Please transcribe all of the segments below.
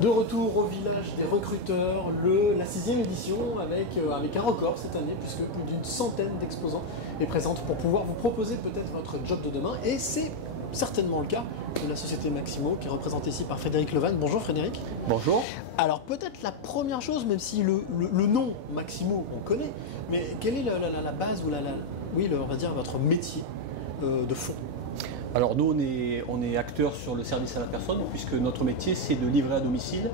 De retour au village des recruteurs, la 6e édition avec un record cette année puisque plus d'une centaine d'exposants est présente pour pouvoir vous proposer peut-être votre job de demain et c'est certainement le cas de la société Maximo qui est représentée ici par Frédéric Levan. Bonjour Frédéric. Bonjour. Alors peut-être la première chose, même si le nom Maximo on connaît, mais quelle est la base ou on va dire votre métier de fond? Alors nous on est acteurs sur le service à la personne puisque notre métier c'est de livrer à domicile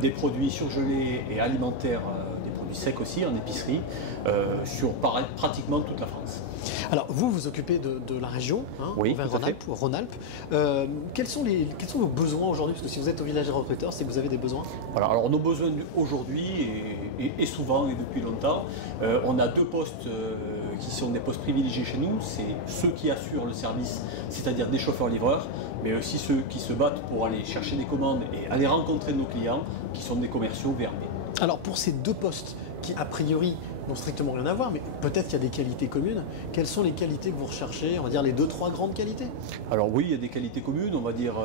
des produits surgelés et alimentaires, des produits secs aussi en épicerie sur pratiquement toute la France. Alors vous vous occupez de la région, oui, vers Rhône-Alpes. Quels sont vos besoins aujourd'hui? Parce que si vous êtes au village des recruteurs, c'est que vous avez des besoins. Voilà, alors nos besoins aujourd'hui et souvent et depuis longtemps, on a deux postes qui sont des postes privilégiés chez nous, c'est ceux qui assurent le service, c'est-à-dire des chauffeurs-livreurs, mais aussi ceux qui se battent pour aller chercher des commandes et aller rencontrer nos clients, qui sont des commerciaux VRP. Alors pour ces deux postes qui a priori n'ont strictement rien à voir, mais peut-être qu'il y a des qualités communes. Quelles sont les qualités que vous recherchez? On va dire les 2-3 grandes qualités. Alors oui, il y a des qualités communes. On va dire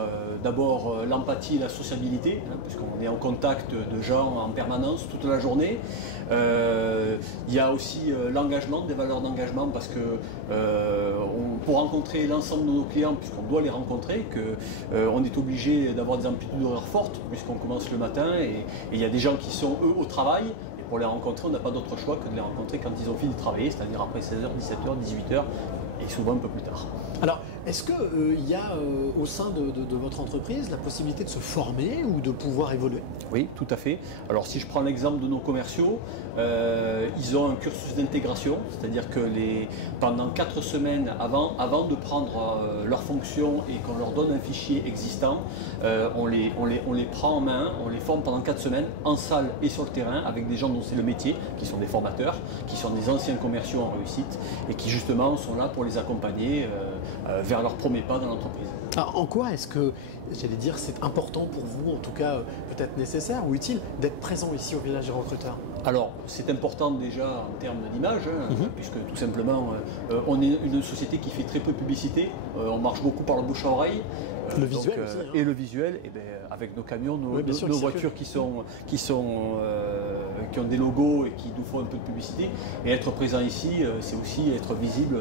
d'abord l'empathie et la sociabilité, puisqu'on est en contact de gens en permanence toute la journée. Il y a aussi l'engagement, des valeurs d'engagement, parce que pour rencontrer l'ensemble de nos clients, puisqu'on doit les rencontrer, on est obligé d'avoir des amplitudes horaires fortes, puisqu'on commence le matin et il y a des gens qui sont eux au travail. Pour les rencontrer, on n'a pas d'autre choix que de les rencontrer quand ils ont fini de travailler, c'est-à-dire après 16h, 17h, 18h et souvent un peu plus tard. Alors, est-ce qu'il y a au sein de votre entreprise la possibilité de se former ou de pouvoir évoluer? Oui, tout à fait. Alors si je prends l'exemple de nos commerciaux, ils ont un cursus d'intégration, c'est-à-dire que pendant 4 semaines avant de prendre leur fonction et qu'on leur donne un fichier existant, on les prend en main, on les forme pendant 4 semaines en salle et sur le terrain avec des gens dont c'est le métier, qui sont des formateurs, qui sont des anciens commerciaux en réussite et qui justement sont là pour les accompagner vers leur premier pas dans l'entreprise. Alors, en quoi est-ce que, j'allais dire, c'est important pour vous, en tout cas peut-être nécessaire ou utile, d'être présent ici au village des recruteurs? Alors, c'est important déjà en termes d'image, puisque tout simplement, on est une société qui fait très peu de publicité, on marche beaucoup par le bouche à oreille. Le visuel aussi, et le visuel, et avec nos camions, nos voitures qui ont des logos et qui nous font un peu de publicité. Et être présent ici, c'est aussi être visible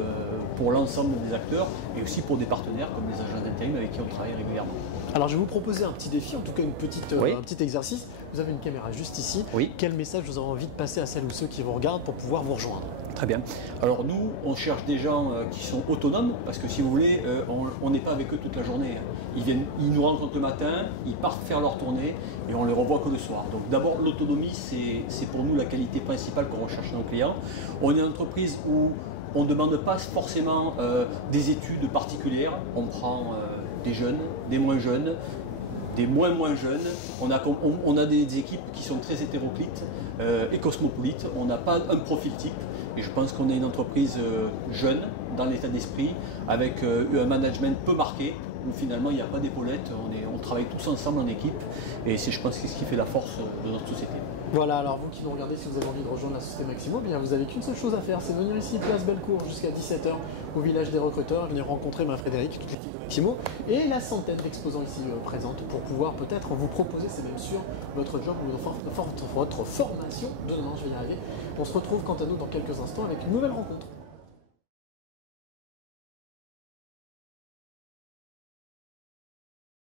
pour l'ensemble des acteurs et aussi pour des partenaires comme les agences d'intérim avec qui on travaille régulièrement. Alors je vais vous proposer un petit défi, en tout cas un petit exercice. Vous avez une caméra juste ici. Oui. Quel message vous avez envie de passer à celles ou ceux qui vous regardent pour pouvoir vous rejoindre? Très bien. Alors nous, on cherche des gens qui sont autonomes, parce que si vous voulez, on n'est pas avec eux toute la journée. Ils nous rencontrent le matin, ils partent faire leur tournée et on les revoit que le soir. Donc d'abord, l'autonomie, c'est pour nous la qualité principale qu'on recherche chez nos clients. On est une entreprise où on ne demande pas forcément des études particulières. On prend des jeunes, des moins jeunes, des moins jeunes. On a des équipes qui sont très hétéroclites et cosmopolites. On n'a pas un profil type. Et je pense qu'on est une entreprise jeune dans l'état d'esprit, avec un management peu marqué, où finalement il n'y a pas d'épaulette, on travaille tous ensemble en équipe. Et c'est, je pense, ce qui fait la force de notre société. Voilà, alors vous qui nous regardez, si vous avez envie de rejoindre la société Maximo, bien vous n'avez qu'une seule chose à faire, c'est venir ici, place Bellecour, jusqu'à 17h, au village des recruteurs, venir rencontrer Frédéric, toute l'équipe de Maximo, et la centaine d'exposants ici présentes pour pouvoir peut-être vous proposer, c'est même sûr, votre job ou votre formation de demain, je vais y arriver. On se retrouve quant à nous dans quelques instants avec une nouvelle rencontre.